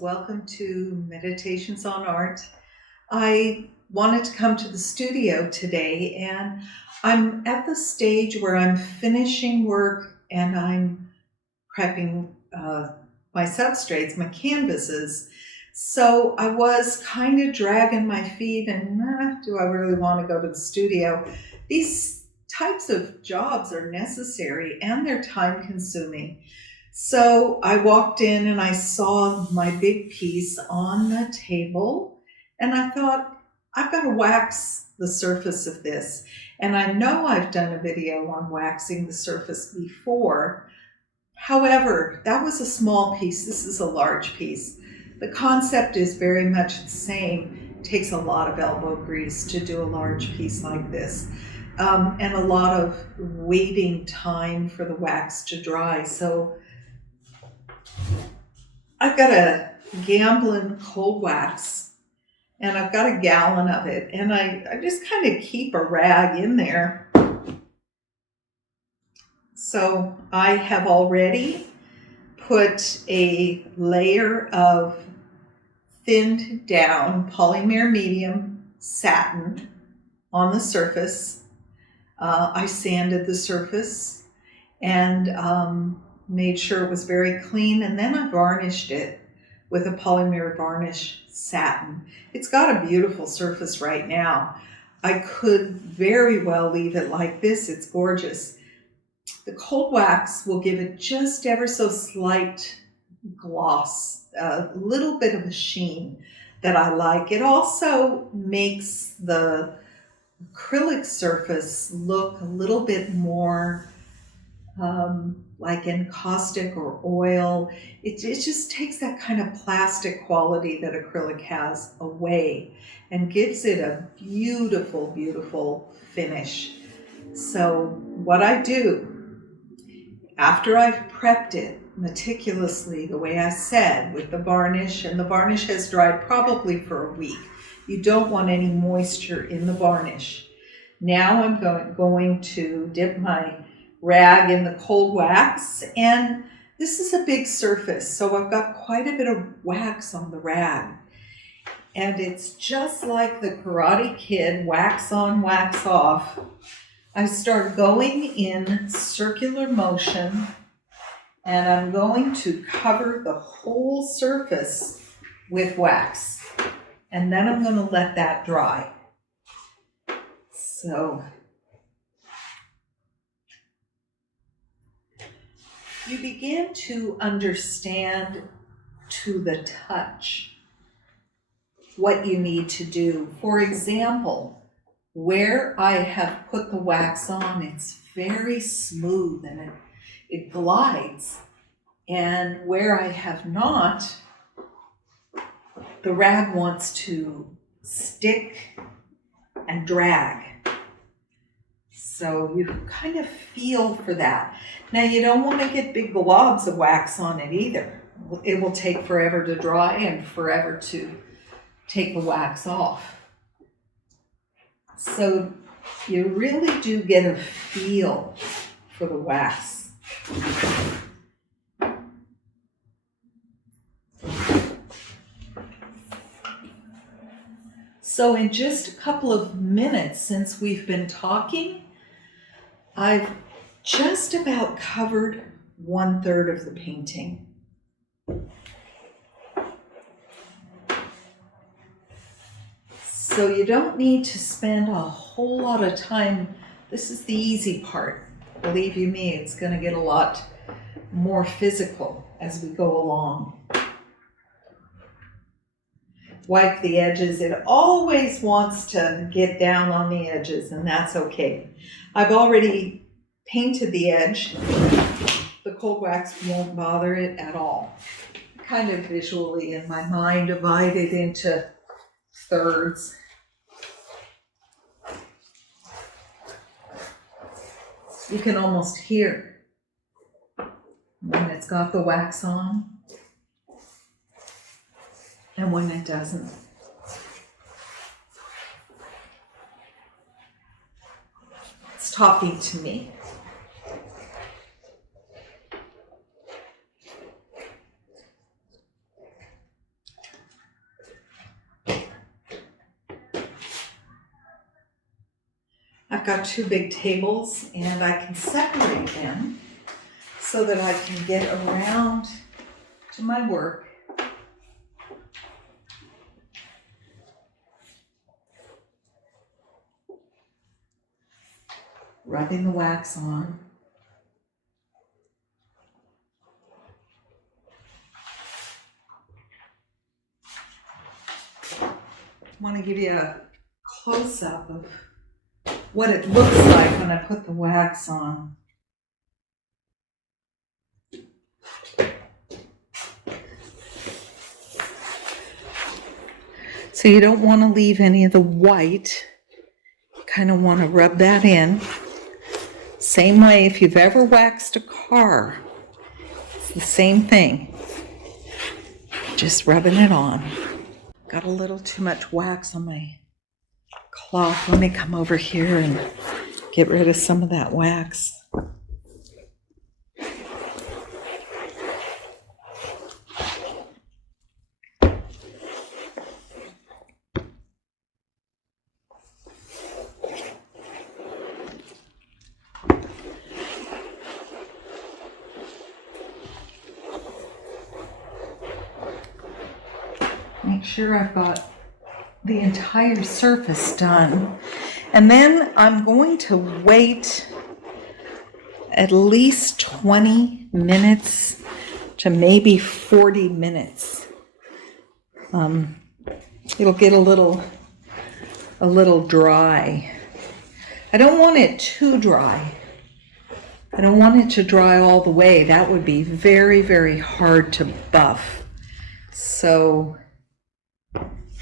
Welcome to Meditations on Art. I wanted to come to the studio today, and I'm at the stage where I'm finishing work and I'm prepping my substrates, my canvases. So I was kind of dragging my feet and do I really want to go to the studio? These types of jobs are necessary and they're time consuming. So I walked in and I saw my big piece on the table, and I thought, I've got to wax the surface of this. And I know I've done a video on waxing the surface before. However, that was a small piece. This is a large piece. The concept is very much the same. It takes a lot of elbow grease to do a large piece like this. And a lot of waiting time for the wax to dry. So I've got a Gamblin cold wax, and I've got a gallon of it, and I just kind of keep a rag in there. So I have already put a layer of thinned down polymer medium satin on the surface. I sanded the surface and made sure it was very clean, and then I varnished it with a polymer varnish satin. It's got a beautiful surface right now. I could very well leave it like this. It's gorgeous. The cold wax will give it just ever so slight gloss, a little bit of a sheen that I like. It also makes the acrylic surface look a little bit more like encaustic or oil. It just takes that kind of plastic quality that acrylic has away and gives it a beautiful, beautiful finish. So what I do, after I've prepped it meticulously the way I said with the varnish, and the varnish has dried probably for a week. You don't want any moisture in the varnish. Now I'm going to dip my rag in the cold wax, and this is a big surface, so I've got quite a bit of wax on the rag, and it's just like the Karate Kid, wax on, wax off. I start going in circular motion, and I'm going to cover the whole surface with wax, and then I'm going to let that dry. So you begin to understand to the touch what you need to do. For example, where I have put the wax on, it's very smooth and it glides. And where I have not, the rag wants to stick and drag. So you kind of feel for that. Now you don't want to get big globs of wax on it either. It will take forever to dry and forever to take the wax off. So you really do get a feel for the wax. So in just a couple of minutes since we've been talking, I've just about covered 1/3 of the painting. So you don't need to spend a whole lot of time. This is the easy part. Believe you me, it's going to get a lot more physical as we go along. Wipe the edges. It always wants to get down on the edges, and that's okay. I've already painted the edge. The cold wax won't bother it at all. Kind of visually in my mind divide it into thirds. You can almost hear when it's got the wax on and when it doesn't. It's talking to me. I've got two big tables and I can separate them so that I can get around to my work. Rubbing the wax on. I want to give you a close-up of what it looks like when I put the wax on. So you don't want to leave any of the white. You kind of want to rub that in. Same way if you've ever waxed a car, it's the same thing. Just rubbing it on. Got a little too much wax on my cloth. Let me come over here and get rid of some of that wax. Make sure I've got the entire surface done. And then I'm going to wait at least 20 minutes to maybe 40 minutes. It'll get a little dry. I don't want it too dry. I don't want it to dry all the way. That would be very, very hard to buff. So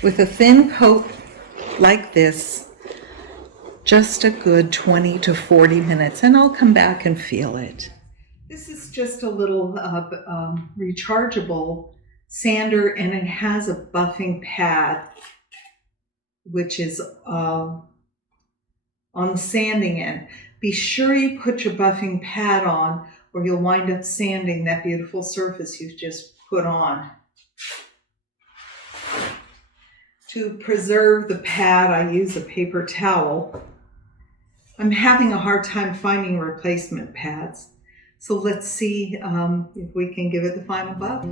with a thin coat like this, just a good 20 to 40 minutes, and I'll come back and feel it. This is just a little rechargeable sander, and it has a buffing pad, which is on the sanding end. Be sure you put your buffing pad on, or you'll wind up sanding that beautiful surface you've just put on. To preserve the pad, I use a paper towel. I'm having a hard time finding replacement pads. So let's see if we can give it the final buff.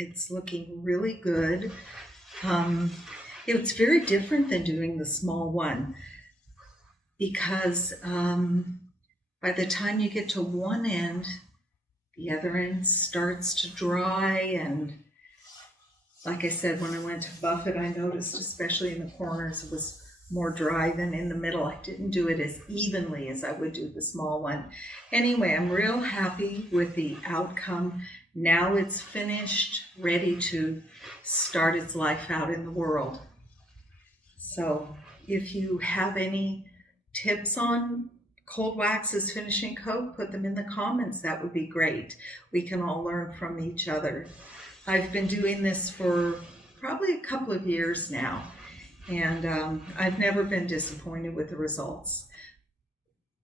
It's looking really good. It's very different than doing the small one because by the time you get to one end, the other end starts to dry. And like I said, when I went to buff it, I noticed, especially in the corners, it was more dry than in the middle. I didn't do it as evenly as I would do the small one. Anyway, I'm real happy with the outcome. Now it's finished, ready to start its life out in the world. So if you have any tips on cold wax as finishing coat, put them in the comments. That would be great. We can all learn from each other. I've been doing this for probably a couple of years now, and I've never been disappointed with the results.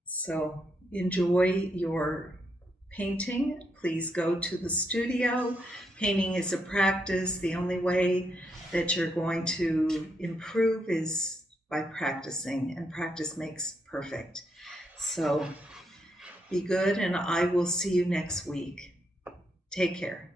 So enjoy your painting. Please go to the studio. Painting is a practice. The only way that you're going to improve is by practicing, and practice makes perfect. So be good, and I will see you next week. Take care.